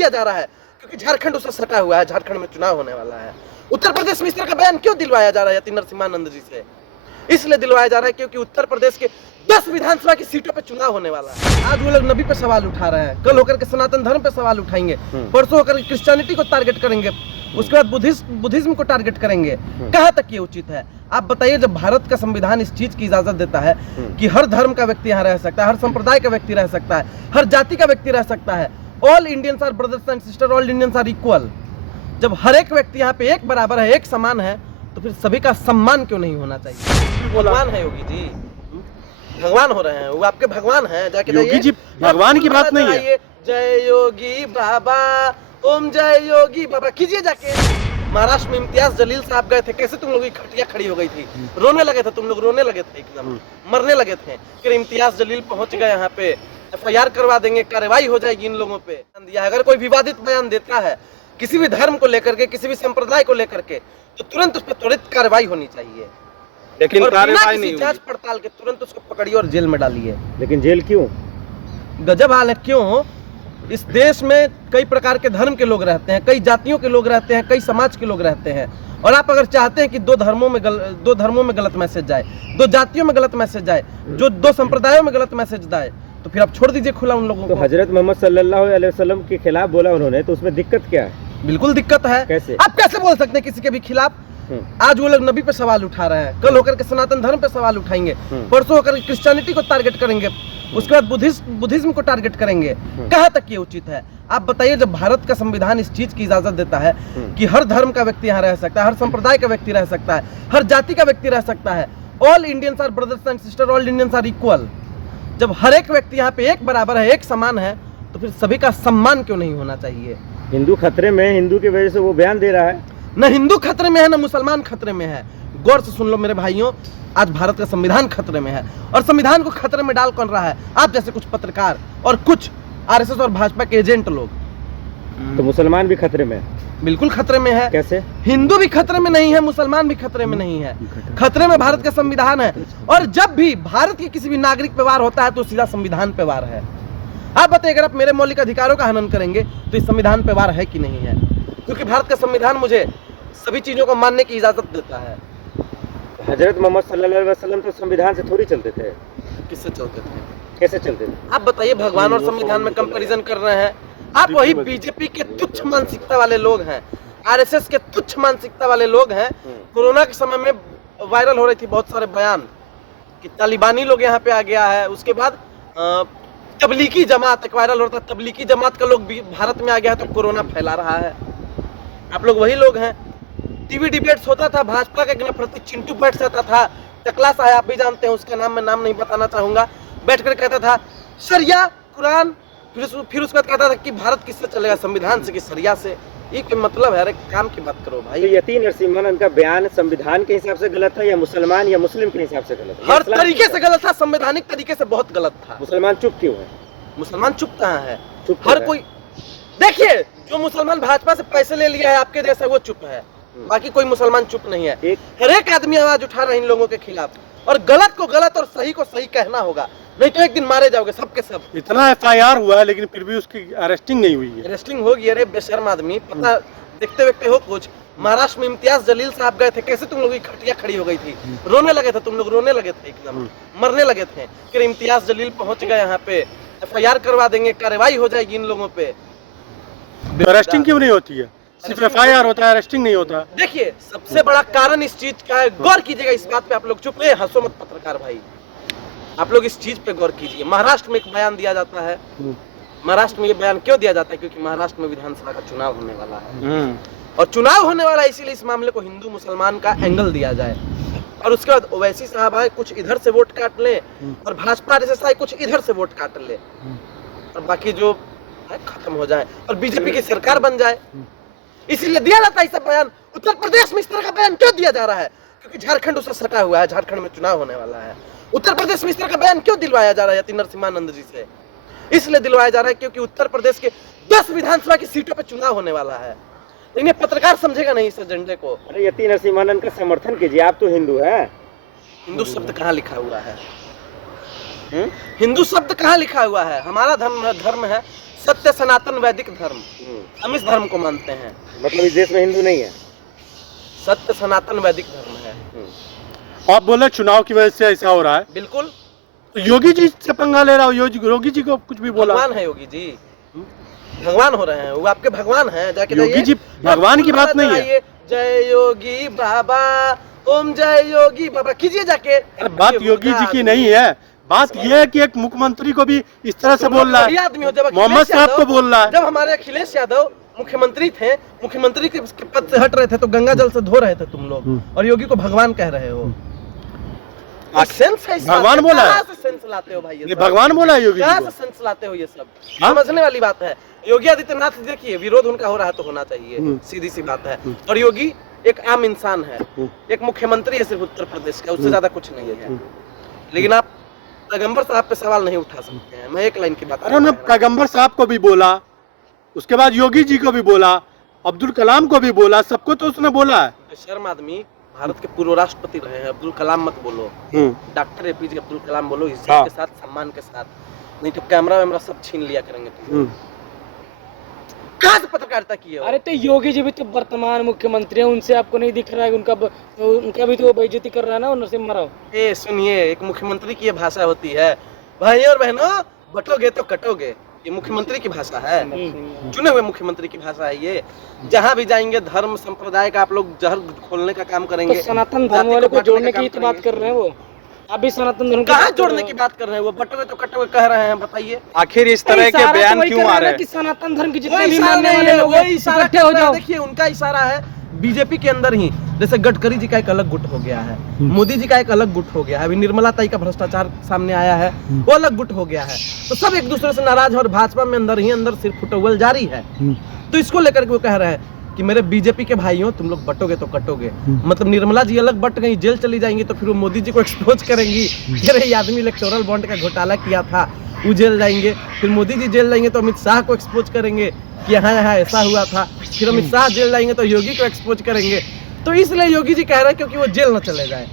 दिया जा रहा है? क्योंकि झारखंड उससे सटा हुआ है, झारखंड में चुनाव होने वाला है। उत्तर प्रदेश में इस तरह का बयान क्यों दिलवाया जा रहा है यति नरसिम्हानंद जी से? इसलिए दिलवाया जा रहा है क्योंकि उत्तर प्रदेश के 10 विधानसभा की सीटों पे चुनाव होने वाला है। आज वो लोग नबी पे सवाल उठा रहे हैं, कल होकर के सनातन धर्म पे सवाल उठाएंगे, परसों होकर क्रिश्चियनिटी को टारगेट करेंगे, उसके बाद बुद्धिज्म को टारगेट करेंगे। कहाँ तक ये उचित है? आप बताइए, जब भारत का संविधान इस चीज की इजाजत देता है कि हर धर्म का व्यक्ति यहाँ रह सकता है, हर संप्रदाय का व्यक्ति रह सकता है, हर जाति का व्यक्ति रह सकता है, all Indians are brothers and sister, all Indians are equal, जब हर एक व्यक्ति यहाँ पे एक बराबर है, एक समान है, तो फिर सभी का सम्मान क्यों नहीं होना चाहिए? भगवान है योगी जी, भगवान हो रहे हैं, वो आपके भगवान हैं। जाके योगी जी भगवान की बात नहीं है। जय योगी बाबा, ओम जय योगी बाबा कीजिए जाके। महाराष्ट्र में इम्तियाज जलील साहब गए थे, कैसे तुम लोगों की खटिया खड़ी हो गई थी, रोने लगे थे तुम लोग, रोने लगे थे, एकदम मरने लगे थे। फिर इम्तियाज जलील पहुंच गए यहाँ पे, FIR करवा देंगे, कार्रवाई हो जाएगी इन लोगों पे। अगर कोई विवादित बयान देता है किसी भी धर्म को लेकर के, किसी भी संप्रदाय को लेकर के, तो तुरंत उस पर त्वरित कार्रवाई होनी चाहिए, लेकिन कार्रवाई नहीं जांच पड़ताल के तुरंत उसको पकड़िए और जेल में डालिए। लेकिन जेल क्यों? गजब हाल है। क्यों? इस देश में कई प्रकार के धर्म के लोग रहते हैं, कई जातियों के लोग रहते हैं, कई समाज के लोग रहते हैं, और आप अगर चाहते हैं कि दो धर्मों में गलत मैसेज जाए, दो जातियों में गलत मैसेज जाए, जो दो संप्रदायों में गलत मैसेज जाए, तो फिर आप छोड़ दीजिए खुला उन लोगों को। तो हजरत मोहम्मद सल्लल्लाहु अलैहि वसल्लम के खिलाफ बोला उन्होंने, तो उसमें दिक्कत क्या है? बिल्कुल दिक्कत है। कैसे? आप कैसे बोल सकते हैं किसी के भी खिलाफ? आज वो लोग नबी पे सवाल उठा रहे हैं, कल होकर के सनातन धर्म पे सवाल उठाएंगे, परसों होकर क्रिश्चियनिटी को टारगेट करेंगे, उसके बाद बुद्धिज्म को टारगेट करेंगे। कहाँ तक ये उचित है? आप बताइए, जब भारत का संविधान इस चीज की इजाजत देता है कि हर धर्म का व्यक्ति यहाँ रह सकता है, हर संप्रदाय का व्यक्ति रह सकता है, हर जाति का व्यक्ति रह सकता है, all Indians are brothers and sister, all Indians are equal, जब हर एक व्यक्ति यहाँ पे एक बराबर है, एक समान है, तो फिर सभी का सम्मान क्यों नहीं होना चाहिए? हिंदू खतरे में, हिंदू की वजह से वो बयान दे रहा है। न हिंदू खतरे में है, न मुसलमान खतरे में है। गौर से सुन लो मेरे भाइयों, आज भारत का संविधान खतरे में है, और संविधान को खतरे में डाल कौन रहा है? आप जैसे कुछ पत्रकार और कुछ RSS और भाजपा के एजेंट लोग। तो मुसलमान भी खतरे में है? बिल्कुल खतरे में है। कैसे? हिंदू भी खतरे में नहीं है, मुसलमान भी खतरे में नहीं है, खतरे में भारत का संविधान है। और जब भी भारत के किसी भी नागरिक पे वार होता है तो सीधा संविधान पे वार है। आप बताइए, अगर आप मेरे मौलिक अधिकारों का हनन करेंगे तो इस संविधान पे वार है कि नहीं है? क्योंकि भारत का संविधान मुझे सभी चीजों को मानने की इजाजत देता है। हजरत मोहम्मद सल्लल्लाहु अलैहि वसल्लम तो संविधान से थोड़ी चलते थे। किससे चलते थे? कैसे चलते थे? आप बताइए, भगवान और संविधान में कंपैरिजन कर रहे हैं आप। वही बीजेपी के तुच्छ मानसिकता वाले लोग हैं, RSS के तुच्छ मानसिकता वाले लोग हैं। कोरोना के समय में वायरल हो रही थी बहुत सारे बयान कि तालिबानी लोग यहाँ पे आ गया है, उसके बाद तबलीगी जमात एक वायरल होता है, तबलीगी जमात का लोग भारत में आ गया है तो कोरोना फैला रहा है। आप लोग वही लोग हैं। टीवी डिबेट्स होता था, भाजपा के प्रति चिंटू बैठ जाता था, टकला साहब आप भी जानते हैं, उसका नाम मैं नाम नहीं बताना चाहूंगा, बैठ कर कहता था शरिया कुरान, फिर उसके बाद कहता था कि भारत किससे चलेगा, संविधान से कि शरिया से। ये कोई मतलब है? अरे काम की बात करो भाई। तो यति नरसिम्हानंद का बयान संविधान के हिसाब से गलत था या मुसलमान या मुस्लिम के हिसाब से गलत था? हर तरीके से गलत था, संवैधानिक तरीके से बहुत गलत था। मुसलमान चुप क्यों है? मुसलमान चुप कहाँ है? चुप हर कोई देखिए, जो मुसलमान भाजपा से पैसे ले लिया है आपके जैसा, वो चुप है, बाकी कोई मुसलमान चुप नहीं है। हर एक आदमी आवाज उठा रहे हैं इन लोगों के खिलाफ, और गलत को गलत और सही को सही कहना होगा, नहीं तो एक दिन मारे जाओगे सबके सब। इतना FIR हुआ है लेकिन फिर भी उसकी अरेस्टिंग नहीं हुई है। अरेस्टिंग होगी? अरे बेशर्म आदमी, पता देखते देखते हो कुछ। महाराष्ट्र में इम्तियाज जलील साहब गए थे, कैसे तुम लोगों की खटिया खड़ी हो गई थी, रोने लगे थे तुम लोग, रोने लगे थे, एकदम मरने लगे थे। फिर इम्तियाज जलील पहुंच गए यहाँ पे, FIR करवा देंगे, कार्रवाई हो जाएगी इन लोगों पे। अरेस्टिंग क्यों नहीं होती है? सिर्फ FIR होता है, अरेस्टिंग नहीं होता। देखिए, सबसे बड़ा कारण इस चीज का है, गौर कीजिएगा इस बात पे। आप लोग चुप रहे, हंसो मत पत्रकार भाई, आप लोग इस चीज पे गौर कीजिए। महाराष्ट्र में एक बयान दिया जाता है, महाराष्ट्र में ये बयान क्यों दिया जाता है? क्योंकि महाराष्ट्र में विधानसभा का चुनाव होने वाला है, और चुनाव होने वाला है, इसीलिए इस मामले को हिंदू मुसलमान का एंगल दिया जाए। और उसके बाद ओवैसी साहब आए, कुछ इधर से वोट काट ले, और भाजपा RSS आए, कुछ इधर से वोट काट ले, और बाकी जो है खत्म हो जाए, और बीजेपी की सरकार बन जाए। इसीलिए दिया जाता है इस बयान। उत्तर प्रदेश में इस तरह का बयान क्यों दिया जा रहा है? क्योंकि झारखंड उससे सटा हुआ है, झारखंड में चुनाव होने वाला है। उत्तर प्रदेश में इस तरह का बयान क्यों दिलवाया जा रहा है यति नरसिम्हानंद जी से? इसलिए दिलवाया जा रहा है क्योंकि उत्तर प्रदेश के 10 विधानसभा की सीटों पर चुनाव होने वाला है। लेकिन ये पत्रकार समझेगा नहीं इस एजेंडे को। अरे यति नरसिम्हानंद का समर्थन कीजिए, आप तो हिंदू हैं। हिंदू शब्द कहाँ लिखा हुआ है? हिंदू शब्द कहाँ लिखा हुआ है? हमारा धर्म है सत्य सनातन वैदिक धर्म, हम इस धर्म को मानते हैं। मतलब इस देश में हिंदू नहीं है। सत्य सनातन वैदिक धर्म है। आप बोले चुनाव की वजह से ऐसा हो रहा है, बिल्कुल। तो योगी जी से पंगा ले रहा हो, योगी जी को कुछ भी बोला? भगवान है योगी जी, भगवान हो रहे हैं वो, आपके भगवान हैं। जाके योगी जी भगवान की बात नहीं है। जय योगी बाबा, ओम जय योगी बाबा कीजिए जाके। अरे बात योगी जी की नहीं है, बात यह है कि एक मुख्यमंत्री को भी इस तरह से बोल रहा है, आदमी हो। जब मोहम्मद साहब को बोल रहा है। जब हमारे अखिलेश यादव मुख्यमंत्री थे, मुख्यमंत्री के पद से हट रहे थे तो गंगा जल से धो रहे थे तुम लोग, और योगी को भगवान कह रहे हो। सेंस है, भगवान बोला है? कहाँ से सेंस लाते हो भाई ये सब? भगवान बोला है योगी कहाँ जी से को? सेंस लाते हो ये सब? हाँ? समझने वाली बात है। योगी आदित्यनाथ देखिए, विरोध उनका हो रहा है तो होना चाहिए, सीधी सी बात है। और योगी एक आम इंसान है, एक मुख्यमंत्री है सिर्फ उत्तर प्रदेश का, उससे ज्यादा कुछ नहीं है। लेकिन आप पैगंबर साहब पे सवाल नहीं उठा सकते हैं। मैं एक लाइन की बात, अरे उन्होंने पैगंबर साहब को भी बोला, उसके बाद योगी जी को भी बोला, अब्दुल कलाम को भी बोला, सबको तो उसने बोला है। शर्म आदमी भारत के पूर्व राष्ट्रपति रहे हैं, अब्दुल कलाम मत बोलो, डॉक्टर एपीजे अब्दुल कलाम बोलो, इज्जत हाँ। के साथ, सम्मान के साथ, नहीं तो कैमरा वैमरा सब छीन लिया करेंगे तुम। कहाँ से पत्रकारिता की है? अरे तो योगी जी भी तो वर्तमान मुख्यमंत्री हैं, उनसे आपको नहीं दिख रहा है उनका भी तो बेइज्जती कर रहा है ना नरसिम्हा राव। ए सुनिए, एक मुख्यमंत्री की ये भाषा होती है, भाइयों और बहनों बटोगे तो कटोगे, ये मुख्यमंत्री की भाषा है, चुने हुए मुख्यमंत्री की भाषा है ये। जहाँ भी जाएंगे धर्म संप्रदाय का आप लोग जहर खोलने का काम करेंगे, तो सनातन धर्म वाले को जोड़ने की तो बात कर रहे हैं वो, आप भी सनातन धर्म कहाँ जोड़ने की बात कर रहे हैं? वो बटोगे तो कटोगे कह रहे हैं, बताइए। आखिर इस तरह के बयान क्यों आ रहे हैं? कि सनातन धर्म की जितने वही भी इशारा मानने वाले है, लोग वही इशारा इकट्ठे हो जाओ। देखिए उनका इशारा है बीजेपी के अंदर ही, जैसे गडकरी जी का एक अलग गुट हो गया है, मोदी जी का एक अलग गुट हो गया है, अभी निर्मला ताई का भ्रष्टाचार सामने आया है, वो अलग गुट हो गया है। तो सब एक दूसरे से नाराज है और भाजपा में अंदर ही अंदर सिर्फ फुटबॉल जारी है। तो इसको लेकर के वो कह रहे हैं कि मेरे बीजेपी के भाइयों तुम लोग बटोगे तो कटोगे। मतलब निर्मला जी अलग बट गई, जेल चली जाएंगी, तो फिर वो मोदी जी को एक्सपोज करेंगी कि अरे ये आदमी इलेक्टोरल बॉन्ड का घोटाला किया था, वो जेल जाएंगे। फिर मोदी जी जेल जाएंगे तो अमित शाह को एक्सपोज करेंगे कि यहाँ यहाँ ऐसा हुआ था। फिर अमित शाह जेल जाएंगे तो योगी को एक्सपोज करेंगे। तो इसलिए योगी जी कह रहे हैं क्योंकि वो जेल न चले जाए।